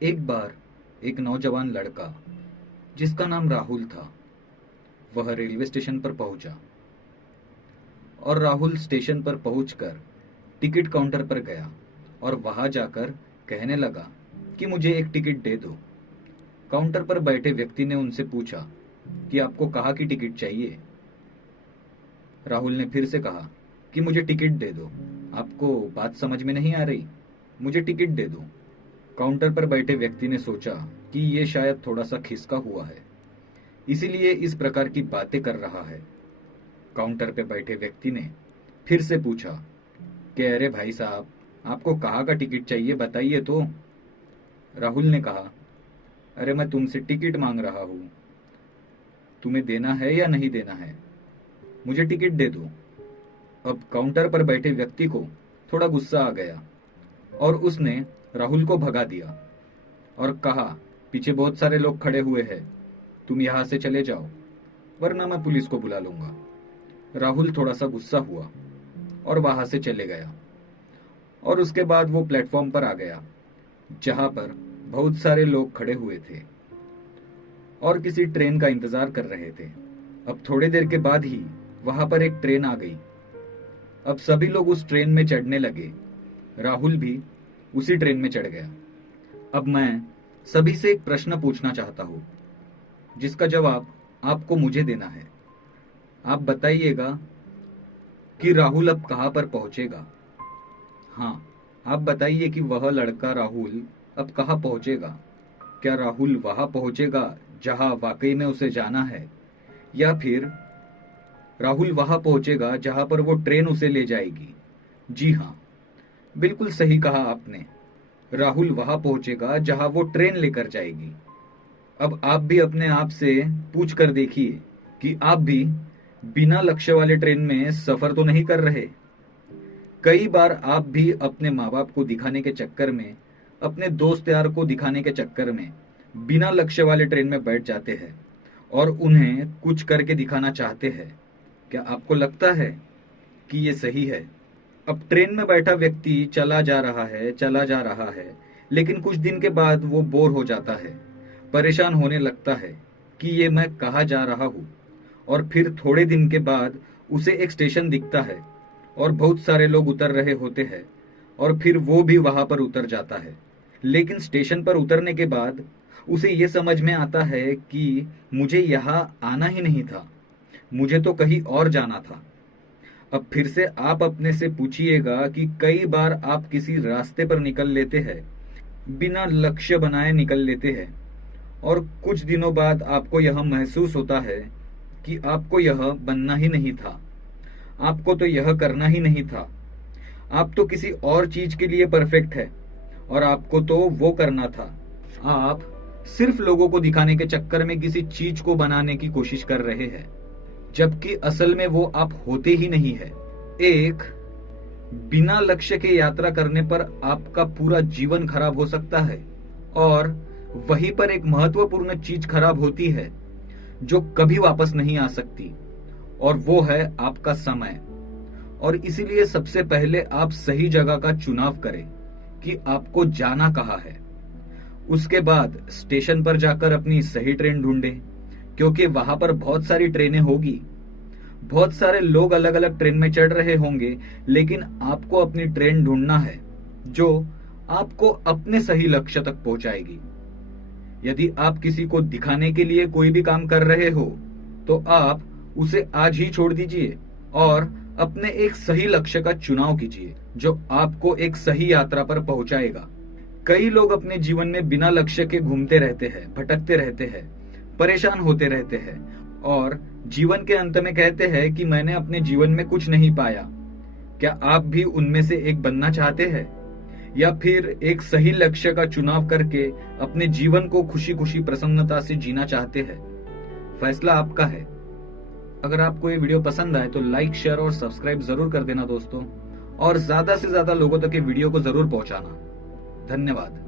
एक बार एक नौजवान लड़का जिसका नाम राहुल था, वह रेलवे स्टेशन पर पहुंचा और राहुल स्टेशन पर पहुंचकर टिकट काउंटर पर गया और वहां जाकर कहने लगा कि मुझे एक टिकट दे दो। काउंटर पर बैठे व्यक्ति ने उनसे पूछा कि आपको कहाँ की टिकट चाहिए। राहुल ने फिर से कहा कि मुझे टिकट दे दो। आपको बात समझ में नहीं आ रही, मुझे टिकट दे दो। काउंटर पर बैठे व्यक्ति ने सोचा कि ये शायद थोड़ा सा खिसका हुआ है, इसीलिए इस प्रकार की बातें कर रहा है। काउंटर पे बैठे व्यक्ति ने फिर से पूछा कि अरे भाई साहब, आपको कहाँ का टिकट चाहिए, बताइए तो। राहुल ने कहा, अरे मैं तुमसे टिकट मांग रहा हूँ, तुम्हें देना है या नहीं देना है, मुझे टिकट दे दो। अब काउंटर पर बैठे व्यक्ति को थोड़ा गुस्सा आ गया और उसने राहुल को भगा दिया और कहा, पीछे बहुत सारे लोग खड़े हुए हैं, तुम यहां से चले जाओ वरना मैं पुलिस को बुला लूंगा। राहुल थोड़ा सा गुस्सा हुआ और वहां से चले गया और उसके बाद वो प्लेटफॉर्म पर आ गया जहां पर बहुत सारे लोग खड़े हुए थे और किसी ट्रेन का इंतजार कर रहे थे। अब थोड़ी देर के बाद ही वहां पर एक ट्रेन आ गई। अब सभी लोग उस ट्रेन में चढ़ने लगे, राहुल भी उसी ट्रेन में चढ़ गया। अब मैं सभी से एक प्रश्न पूछना चाहता हूं जिसका जवाब आपको मुझे देना है। आप बताइएगा कि राहुल अब कहां पर पहुंचेगा। हाँ, आप बताइए कि वह लड़का राहुल अब कहां पहुंचेगा। क्या राहुल वहां पहुंचेगा जहां वाकई में उसे जाना है, या फिर राहुल वहां पहुंचेगा जहां पर वो ट्रेन उसे ले जाएगी। जी हाँ, बिल्कुल सही कहा आपने। राहुल वहां पहुंचेगा जहां वो ट्रेन लेकर जाएगी। अब आप भी अपने आप से पूछ कर देखिए कि आप भी बिना लक्ष्य वाले ट्रेन में सफर तो नहीं कर रहे। कई बार आप भी अपने माँ बाप को दिखाने के चक्कर में, अपने दोस्त यार को दिखाने के चक्कर में बिना लक्ष्य वाले ट्रेन में बैठ जाते हैं और उन्हें कुछ करके दिखाना चाहते हैं। क्या आपको लगता है कि ये सही है? अब ट्रेन में बैठा व्यक्ति चला जा रहा है, लेकिन कुछ दिन के बाद वो बोर हो जाता है, परेशान होने लगता है कि ये मैं कहाँ जा रहा हूँ। और फिर थोड़े दिन के बाद उसे एक स्टेशन दिखता है और बहुत सारे लोग उतर रहे होते हैं और फिर वो भी वहां पर उतर जाता है। लेकिन स्टेशन पर उतरने के बाद उसे ये समझ में आता है कि मुझे यहाँ आना ही नहीं था, मुझे तो कहीं और जाना था। अब फिर से आप अपने से पूछिएगा कि कई बार आप किसी रास्ते पर निकल लेते हैं, बिना लक्ष्य बनाए निकल लेते हैं, और कुछ दिनों बाद आपको यह महसूस होता है कि आपको यह बनना ही नहीं था, आपको तो यह करना ही नहीं था, आप तो किसी और चीज के लिए परफेक्ट है और आपको तो वो करना था। आप सिर्फ लोगों को दिखाने के चक्कर में किसी चीज को बनाने की कोशिश कर रहे हैं, जबकि असल में वो आप होते ही नहीं है। एक बिना लक्ष्य के यात्रा करने पर आपका पूरा जीवन खराब हो सकता है और वहीं पर एक महत्वपूर्ण चीज खराब होती है जो कभी वापस नहीं आ सकती, और वो है आपका समय। और इसीलिए सबसे पहले आप सही जगह का चुनाव करें कि आपको जाना कहाँ है। उसके बाद स्टेशन पर जाकर अपनी सही ट्रेन ढूंढें, क्योंकि वहां पर बहुत सारी ट्रेनें होगी, बहुत सारे लोग अलग अलग ट्रेन में चढ़ रहे होंगे, लेकिन आपको अपनी ट्रेन ढूंढना है जो आपको अपने सही लक्ष्य तक पहुंचाएगी। यदि आप किसी को दिखाने के लिए कोई भी काम कर रहे हो तो आप उसे आज ही छोड़ दीजिए और अपने एक सही लक्ष्य का चुनाव कीजिए जो आपको एक सही यात्रा पर पहुंचाएगा। कई लोग अपने जीवन में बिना लक्ष्य के घूमते रहते हैं, भटकते रहते हैं, परेशान होते रहते हैं और जीवन के अंत में कहते हैं कि मैंने अपने जीवन में कुछ नहीं पाया। क्या आप भी उनमें से एक बनना चाहते हैं, या फिर एक सही लक्ष्य का चुनाव करके अपने जीवन को खुशी खुशी प्रसन्नता से जीना चाहते हैं? फैसला आपका है। अगर आपको ये वीडियो पसंद आए तो लाइक, शेयर और सब्सक्राइब जरूर कर देना दोस्तों, और ज्यादा से ज्यादा लोगों तक ये वीडियो को जरूर पहुंचाना। धन्यवाद।